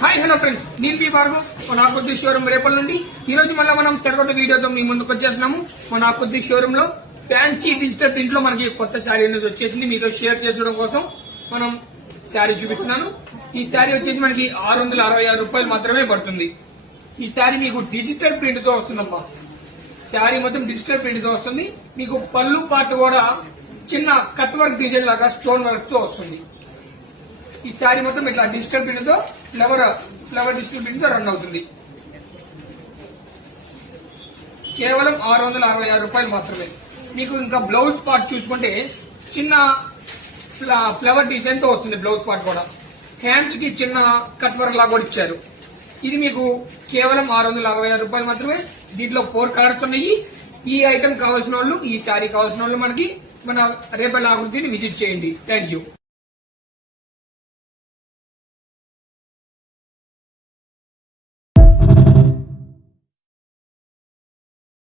Hi hello friends నేను మీ భార్గవ్. మన ఆకుద్ది showroom రేపటి నుండి ఈ రోజు మళ్ళీ మనం సరికొత్త వీడియోతో మీ ముందుకు వచ్చేస్తున్నాము. మన ఆకుద్ది షోరూమ్లో ఫ్యాన్సీ డిజిటల్ ప్రింట్లో మనకి కొత్త శారీ అనేది వచ్చేసింది. మీతో షేర్ చేసుకోవడం కోసం మనం శారీ చూపిస్తున్నాను. ఈ శారీ వచ్చేసి మనకి ఆరు వందల అరవై ఆరు రూపాయలు మాత్రమే పడుతుంది. ఈ శారీ మీకు డిజిటల్ ప్రింట్తో వస్తుందమ్మా. శారీ మొత్తం డిజిటల్ ప్రింట్తో వస్తుంది. మీకు పళ్ళు పాటు కూడా చిన్న కట్ వర్క్ డిజైన్ లాగా స్టోన్ వర్క్తో వస్తుంది. ఈ శారీ మొత్తం ఇట్లా డిజిటల్ ప్రింట్తో ఫ్లవర్ ఫ్లవర్ డిజిటల్ ప్రింట్తో రన్ అవుతుంది. కేవలం ఆరు వందల అరవై ఆరు రూపాయలు మాత్రమే. మీకు ఇంకా బ్లౌజ్ పార్ట్ చూసుకుంటే చిన్న ఫ్లవర్ డిజైన్తో వస్తుంది బ్లౌజ్ పార్ట్ కూడా. హ్యాండ్స్కి చిన్న కట్ వర్క్ లాగా కూడా ఇచ్చారు. ఇది మీకు కేవలం ఆరు వందల అరవై ఆరు రూపాయలు మాత్రమే. దీంట్లో ఫోర్ కలర్స్ ఉన్నాయి. ఈ ఐటమ్ కావాల్సిన వాళ్ళు ఈ శారీ కావాల్సిన వాళ్ళు మనకి మన రేపటి ఆకృతిని విజిట్ చేయండి. Thank you